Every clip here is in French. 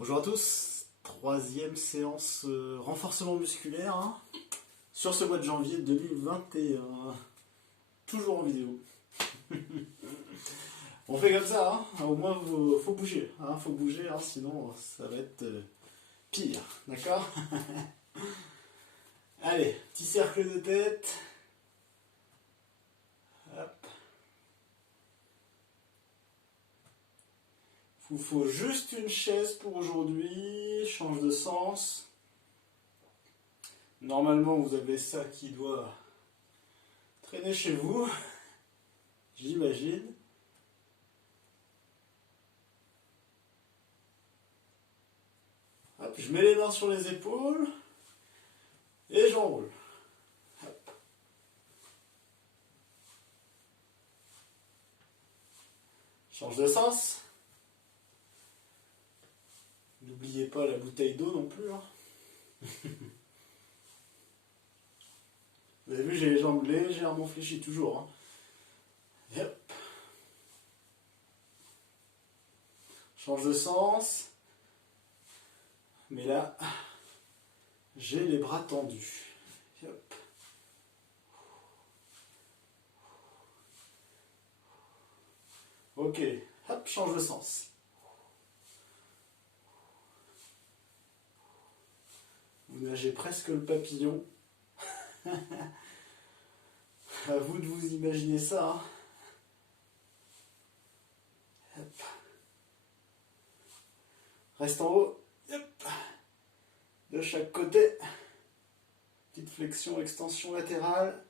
Bonjour à tous, troisième séance renforcement musculaire hein, sur ce mois de janvier 2021, toujours en vidéo. On fait comme ça, hein, au moins faut bouger, hein, sinon ça va être pire, d'accord. Allez, petit cercle de tête. Hop. Il vous faut juste une chaise pour aujourd'hui, change de sens. Normalement, vous avez ça qui doit traîner chez vous, j'imagine. Hop, je mets les mains sur les épaules et j'enroule. Hop. Change de sens. N'oubliez pas la bouteille d'eau non plus. Hein. Vous avez vu, j'ai les jambes légèrement fléchies toujours. Hein. Et hop. Change de sens. Mais là, j'ai les bras tendus. Et hop. Ok, hop, change de sens. Vous nagez presque le papillon. À vous de vous imaginer ça. Hein. Hop. Reste en haut. Hop. De chaque côté. Petite flexion, extension latérale.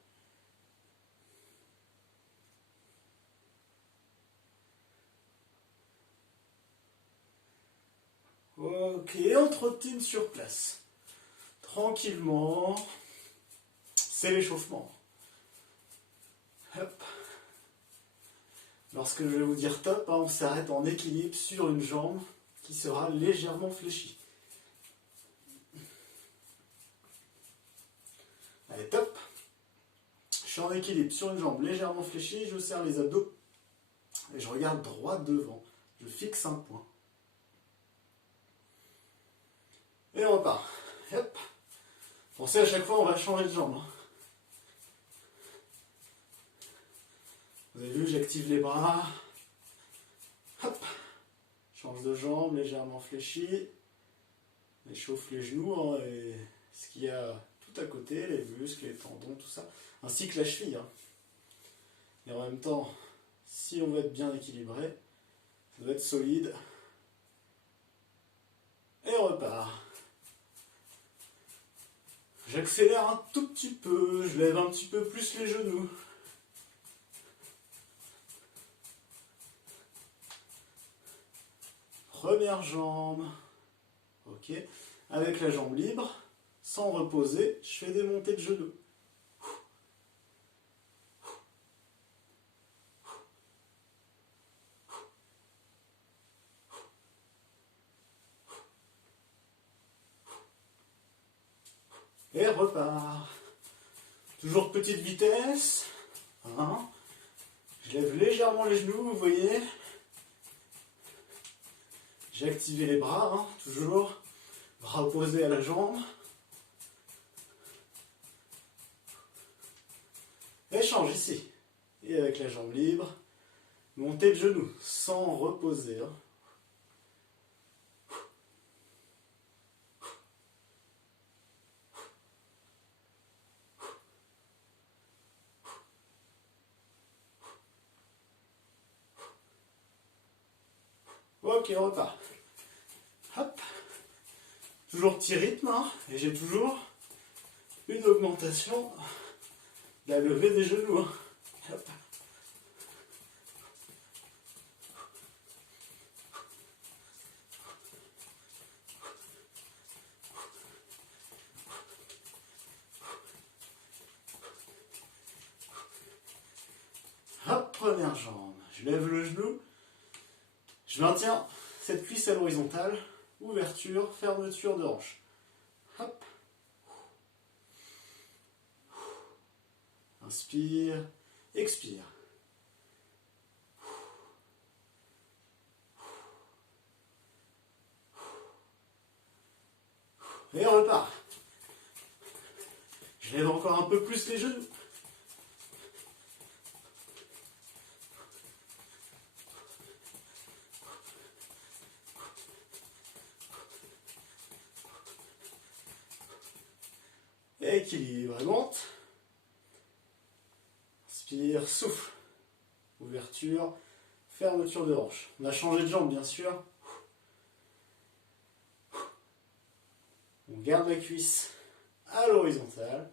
Ok, on trottine sur place. Tranquillement. C'est l'échauffement. Hop. Lorsque je vais vous dire top, hein, on s'arrête en équilibre sur une jambe qui sera légèrement fléchie. Allez, top. Je suis en équilibre sur une jambe légèrement fléchie, je serre les abdos et je regarde droit devant. Je fixe un point. Et on repart. Hop. Pensez à chaque fois, on va changer de jambe. Hein. Vous avez vu, j'active les bras. Hop. Change de jambe, légèrement fléchi. Échauffe les genoux hein, et ce qu'il y a tout à côté, les muscles, les tendons, tout ça. Ainsi que la cheville. Hein. Et en même temps, si on veut être bien équilibré, ça doit être solide. Et on repart. J'accélère un tout petit peu, je lève un petit peu plus les genoux. Première jambe. Ok. Avec la jambe libre, sans reposer, je fais des montées de genoux. Et repart. Toujours petite vitesse. Hein. Je lève légèrement les genoux, vous voyez. J'ai activé les bras, hein, toujours. Bras opposés à la jambe. Échange ici. Et avec la jambe libre, montée de genoux, sans reposer. Hein. Ok, on repart. Hop. Toujours petit rythme, hein, et j'ai toujours une augmentation de la levée des genoux. Hein. Hop. Hop, première jambe. Je lève le genou. Je maintiens cette cuisse à l'horizontale. Ouverture, fermeture de hanche. Hop. Inspire, expire. Et on repart. Je lève encore un peu plus les genoux. Équilibre et monte. Inspire, souffle. Ouverture, fermeture de hanche. On a changé de jambe bien sûr. On garde la cuisse à l'horizontale.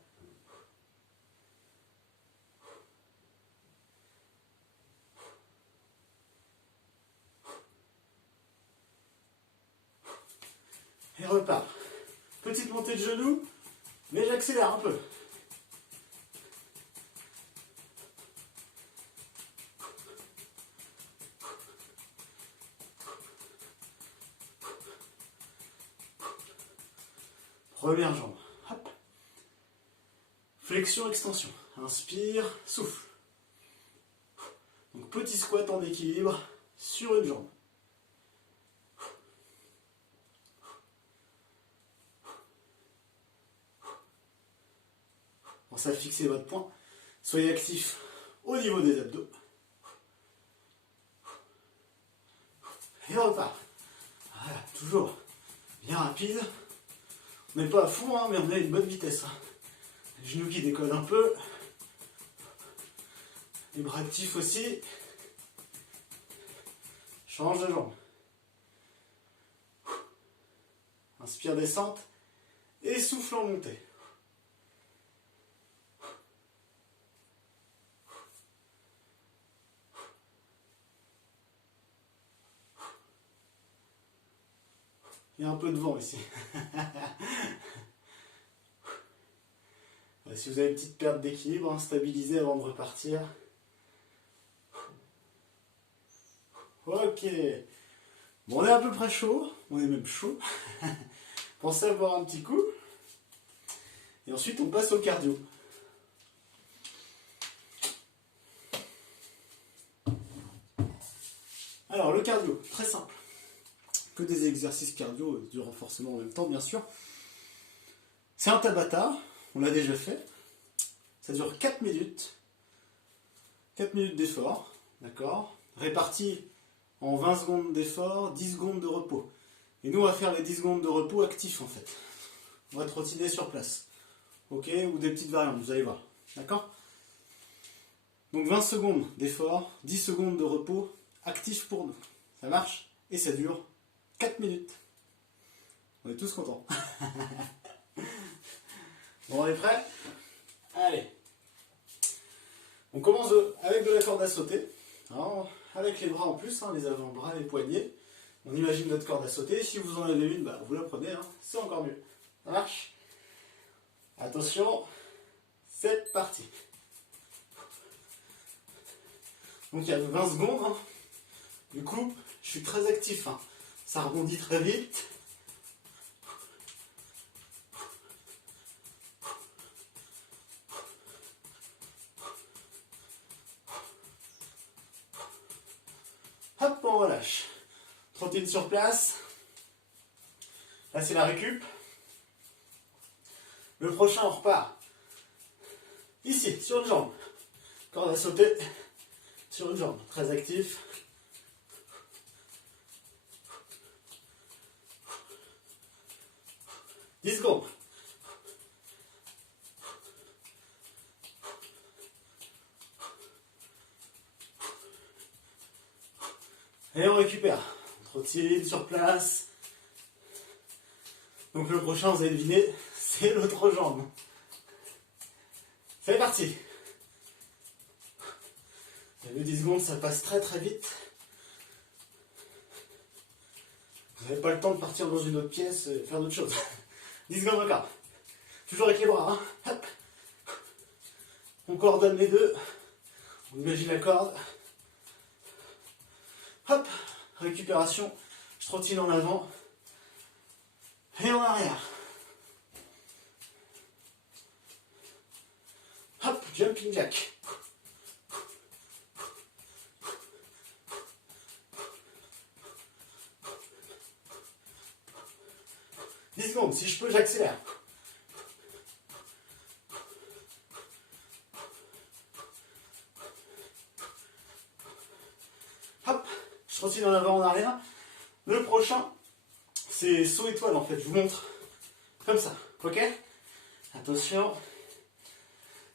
Et repart. Petite montée de genoux, mais j'accélère un peu. Première jambe. Hop. Flexion, extension. Inspire, souffle. Donc petit squat en équilibre sur une jambe. Pensez à fixer votre poing. Soyez actif au niveau des abdos. Et on repart. Voilà, toujours bien rapide. On n'est pas à fond, hein, mais on a une bonne vitesse. Hein. Les genoux qui décollent un peu. Les bras actifs aussi. Change de jambe. Inspire, descente. Et souffle en montée. Il y a un peu de vent ici. Si vous avez une petite perte d'équilibre, hein, stabilisez avant de repartir. Ok. Bon, on est à peu près chaud. On est même chaud. Pensez à boire un petit coup. Et ensuite, on passe au cardio. Alors, le cardio, très simple. Que des exercices cardio, du renforcement en même temps, bien sûr. C'est un Tabata. On l'a déjà fait. Ça dure 4 minutes. 4 minutes d'effort. D'accord ? Réparti en 20 secondes d'effort, 10 secondes de repos. Et nous, on va faire les 10 secondes de repos actifs, en fait. On va trottiner sur place. Ok ? Ou des petites variantes, vous allez voir. D'accord ? Donc 20 secondes d'effort, 10 secondes de repos actifs pour nous. Ça marche ? Et ça dure 4 minutes. On est tous contents. Bon, on est prêts ? Allez. On commence avec de la corde à sauter. Alors, avec les bras en plus, hein, les avant-bras, les poignets. On imagine notre corde à sauter. Si vous en avez une, bah, vous la prenez. Hein, c'est encore mieux. Ça marche ? Attention. C'est parti. Donc il y a 20 secondes. Hein. Du coup, je suis très actif. Hein. Ça rebondit très vite. Hop, on relâche. Trottine sur place. Là, c'est la récup. Le prochain, on repart. Ici, sur une jambe. Corde à sauter. Sur une jambe. Très actif. « 10 secondes. Et on récupère. On trottine sur place. Donc le prochain, vous avez deviné, c'est l'autre jambe. C'est parti. Les 10 secondes, ça passe très très vite. Vous n'avez pas le temps de partir dans une autre pièce et faire d'autres choses. 10 secondes encore. Toujours avec les bras. Hein. Hop. On coordonne les deux. On imagine la corde. Hop. Récupération. Je trottine en avant. Et en arrière. Hop. Jumping jack. « 10 10 secondes. Si je peux, j'accélère. Hop, je continue en avant, en arrière. Le prochain, c'est saut étoile en fait. Je vous montre. Comme ça, ok? Attention.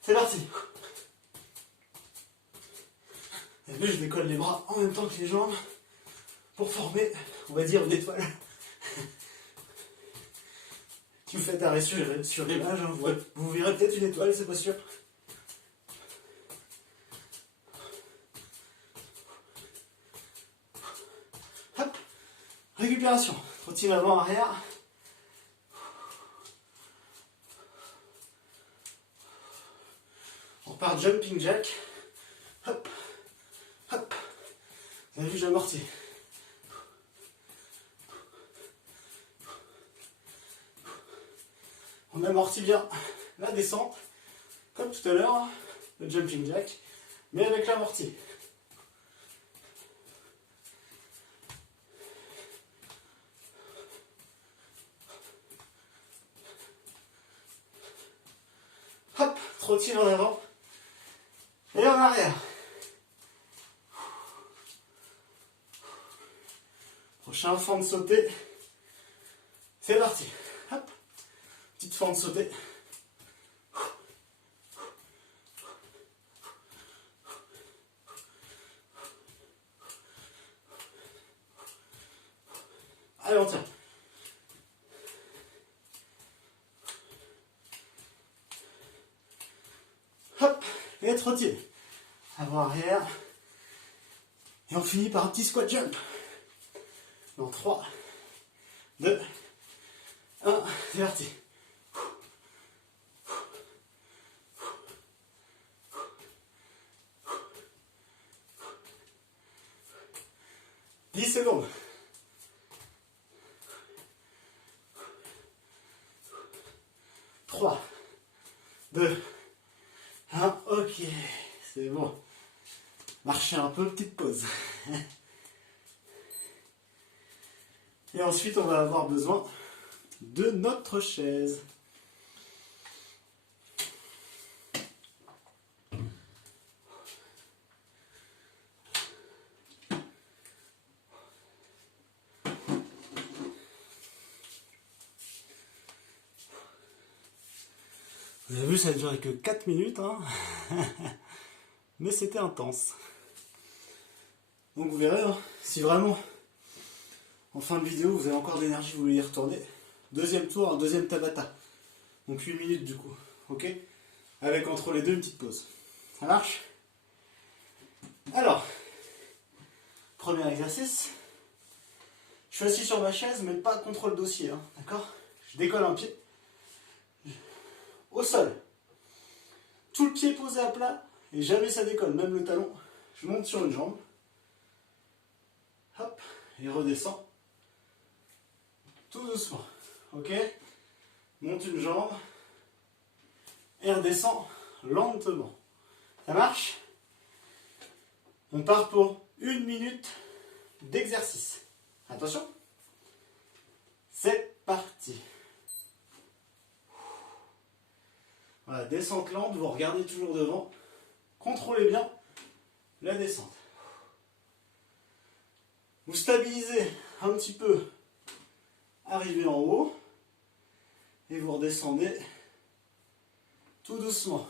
C'est parti. Vous avez vu, je décolle les bras en même temps que les jambes pour former, on va dire, une étoile. Si vous faites arrêt sur l'image, hein, vous verrez peut-être une étoile, c'est pas sûr. Hop, récupération. Continue avant, arrière. On repart jumping jack. Hop, hop. Vous avez vu, j'amortis. On amortit bien la descente, comme tout à l'heure, le jumping jack, mais avec l'amorti. Hop, trottine en avant et en arrière. Prochain fente sautée. C'est parti. Hop, petite fente sautée. Allez, on tient. Hop, et trottine. Avant, arrière. Et on finit par un petit squat jump. Dans 3, 2, 1, c'est parti. « 10 secondes. 3, 2, 1, ok, c'est bon. Marchez un peu, petite pause. Et ensuite, on va avoir besoin de notre chaise. Vous avez vu, ça n'a duré que 4 minutes, hein. Mais c'était intense. Donc vous verrez, hein, si vraiment, en fin de vidéo, vous avez encore d'énergie, vous voulez y retourner. Deuxième tour, un deuxième Tabata. Donc 8 minutes du coup, ok? Avec entre les deux une petite pause. Ça marche? Alors, premier exercice. Je suis assis sur ma chaise, mais pas contre le dossier, hein, d'accord? Je décolle un pied. Au sol. Tout le pied posé à plat, et jamais ça décolle, même le talon. Je monte sur une jambe. Hop, et redescends. Tout doucement, ok? Monte une jambe, et redescends lentement. Ça marche? On part pour 1 minute d'exercice. Attention. C'est parti. Voilà, descente lente, vous regardez toujours devant. Contrôlez bien la descente. Vous stabilisez un petit peu, arrivez en haut, et vous redescendez tout doucement.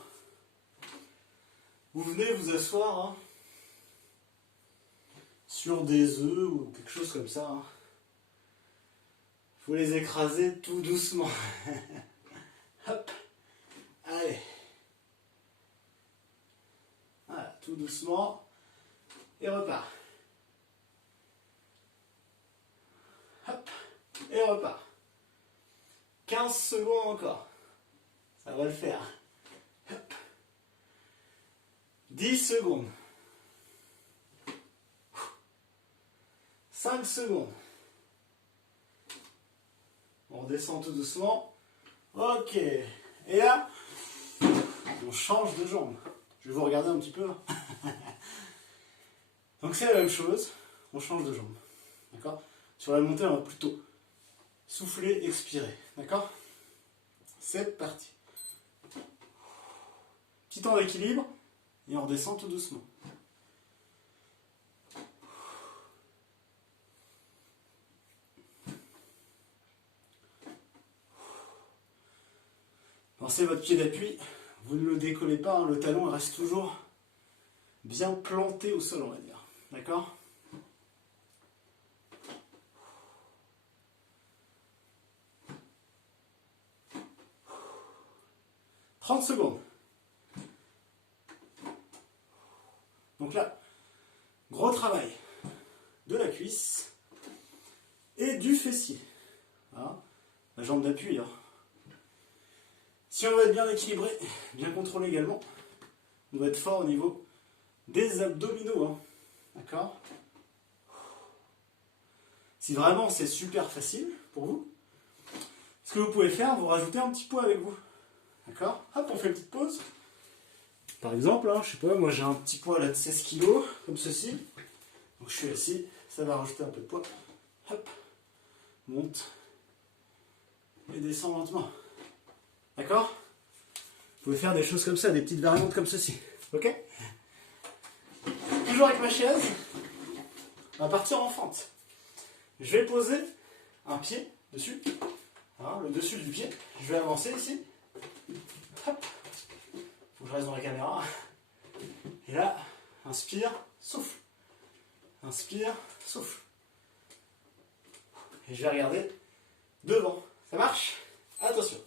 Vous venez vous asseoir hein, sur des œufs ou quelque chose comme ça. Hein. Il faut les écraser tout doucement. Hop. Allez. Voilà, tout doucement. Et repart. Hop. Et repart. 15 secondes encore. Ça va le faire. Hop. 10 secondes. 5 secondes. On redescend tout doucement. Ok. Et là, on change de jambe. Je vais vous regarder un petit peu. Donc c'est la même chose. On change de jambe. D'accord? Sur la montée, on va plutôt soufflez, expirez. D'accord? C'est parti. Petit temps d'équilibre et on redescend tout doucement. Pensez votre pied d'appui, vous ne le décollez pas, hein, le talon reste toujours bien planté au sol, on va dire. D'accord? « 30 secondes. Donc là, gros travail de la cuisse et du fessier. Voilà. La jambe d'appui. Hein. Si on veut être bien équilibré, bien contrôlé également, on doit être fort au niveau des abdominaux. Hein. D'accord? Si vraiment c'est super facile pour vous, ce que vous pouvez faire, vous rajoutez un petit poids avec vous. D'accord? Hop, on fait une petite pause. Par exemple, hein, je sais pas, moi j'ai un petit poids là de 16 kg, comme ceci. Donc je suis assis, ça va rajouter un peu de poids. Hop, monte et descend lentement. D'accord? Vous pouvez faire des choses comme ça, des petites variantes comme ceci. Ok? Toujours avec ma chaise, on va partir en fente. Je vais poser un pied dessus, hein, le dessus du pied. Je vais avancer ici. Hop. Faut que je reste dans la caméra. Et là, inspire, souffle. Inspire, souffle. Et je vais regarder devant. Ça marche? Attention.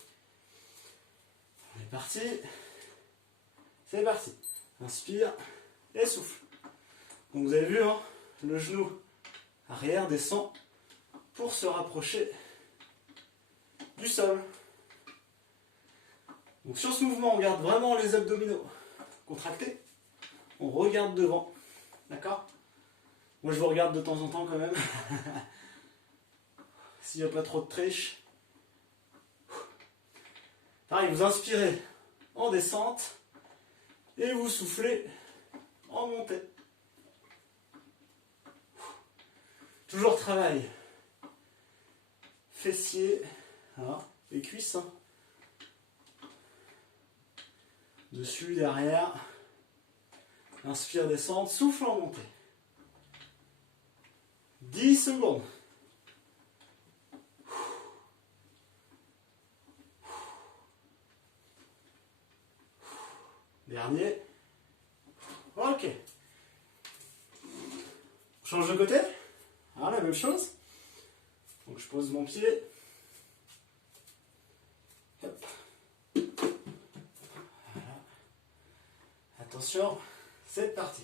On est parti. C'est parti. Inspire et souffle. Donc vous avez vu, hein, le genou arrière descend pour se rapprocher du sol. Donc sur ce mouvement, on garde vraiment les abdominaux contractés. On regarde devant. D'accord? Moi je vous regarde de temps en temps quand même. S'il n'y a pas trop de triche. Pareil, vous inspirez en descente et vous soufflez en montée. Toujours travail. Fessiers, voilà, et cuisses. Hein. Dessus, derrière. Inspire, descente, souffle en montée. 10 secondes. Dernier. Ok. On change de côté. Ah, la même chose. Donc je pose mon pied. Hop. Voilà. Attention, c'est parti.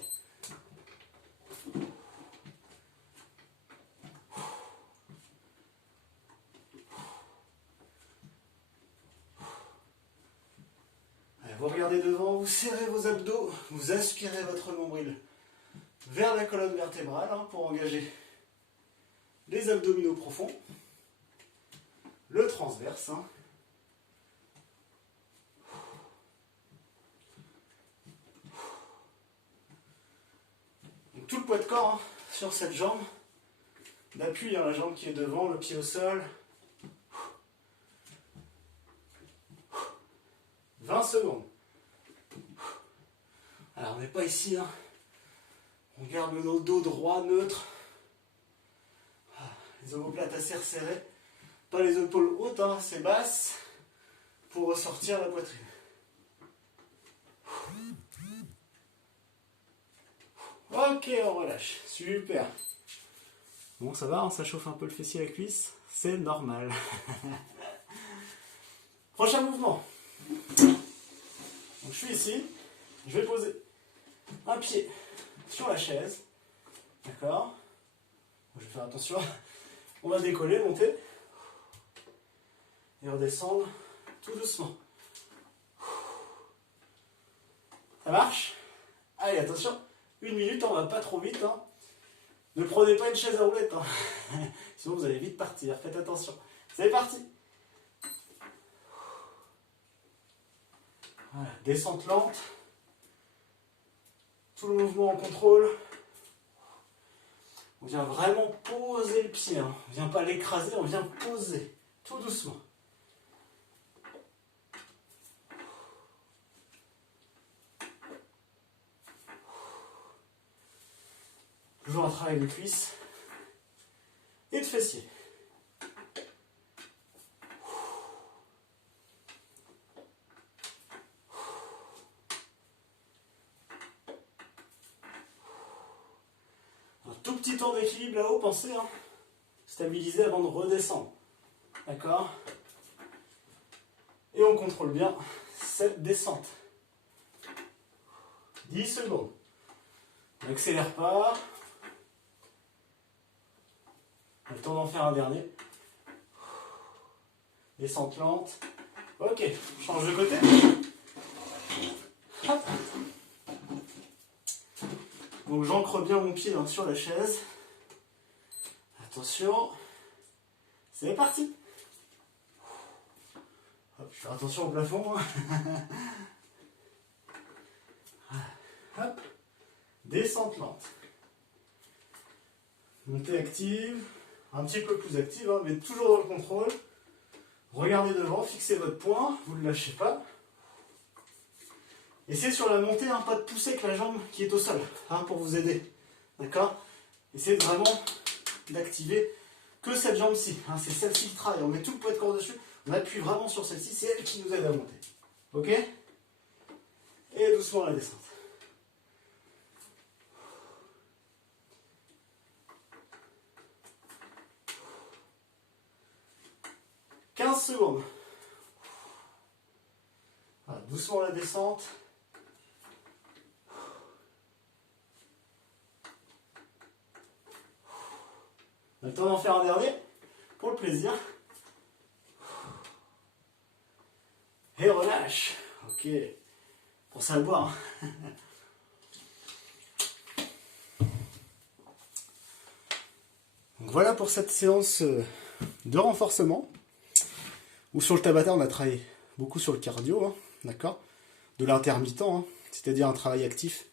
Allez, vous regardez devant, vous serrez vos abdos, vous aspirez votre nombril vers la colonne vertébrale hein, pour engager les abdominaux profonds, le transverse. Hein. Donc, tout le poids de corps hein, sur cette jambe, l'appui, hein, la jambe qui est devant, le pied au sol. 20 secondes. Alors on n'est pas ici, hein. On garde le dos droit, neutre. Les omoplates assez resserrées. Pas les épaules hautes, hein, c'est basse. Pour ressortir la poitrine. Ok, on relâche. Super. Bon, ça va, hein, ça chauffe un peu le fessier et la cuisse. C'est normal. Prochain mouvement. Donc, je suis ici. Je vais poser un pied sur la chaise. D'accord? Je vais faire attention. On va décoller, monter. Et redescendre tout doucement. Ça marche? Allez, attention. 1 minute, on va pas trop vite. Hein. Ne prenez pas une chaise à roulettes. Hein. Sinon, vous allez vite partir. Faites attention. C'est parti. Voilà, descente lente. Tout le mouvement en contrôle. On vient vraiment poser le pied. Hein. On ne vient pas l'écraser, on vient poser. Tout doucement. Toujours un travail de cuisse et de fessier. Un tout petit temps d'équilibre là-haut, pensez, hein. Stabiliser avant de redescendre. D'accord? Et on contrôle bien cette descente. 10 secondes. On n'accélère pas. On a le temps d'en faire un dernier. Descente lente. Ok, change de côté. Hop. Donc j'ancre bien mon pied sur la chaise. Attention. C'est parti. Hop, je fais attention au plafond. Hop. Descente lente. Montée active. Un petit peu plus active, hein, mais toujours dans le contrôle. Regardez devant, fixez votre poing, vous ne le lâchez pas. Essayez sur la montée, hein, pas de pousser avec la jambe qui est au sol, hein, pour vous aider. D'accord? Essayez vraiment d'activer que cette jambe-ci. Hein, c'est celle-ci qui travaille. On met tout le poids de corps dessus, on appuie vraiment sur celle-ci, c'est elle qui nous aide à monter. Ok? Et doucement la descente. « 15 secondes. Voilà, doucement la descente. On a le temps d'en faire un dernier, pour le plaisir. Et relâche. Ok. Pour ça à boire. Donc voilà pour cette séance de renforcement. Ou sur le Tabata, on a travaillé beaucoup sur le cardio, hein, d'accord? De l'intermittent, hein, c'est-à-dire un travail actif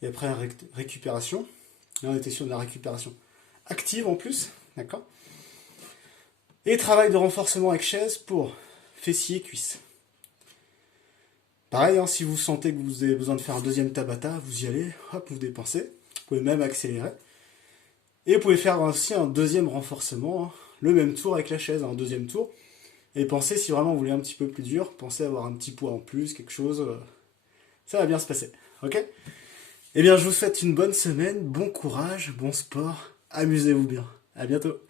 et après une récupération. Là, on était sur de la récupération active en plus, d'accord? Et travail de renforcement avec chaise pour fessiers, cuisses. Pareil, hein, si vous sentez que vous avez besoin de faire un deuxième Tabata, vous y allez, hop, vous dépensez. Vous pouvez même accélérer. Et vous pouvez faire aussi un deuxième renforcement, hein, le même tour avec la chaise, un deuxième tour. Et pensez, si vraiment vous voulez un petit peu plus dur, pensez à avoir un petit poids en plus, quelque chose, ça va bien se passer, ok? Eh bien, je vous souhaite une bonne semaine, bon courage, bon sport, amusez-vous bien, à bientôt.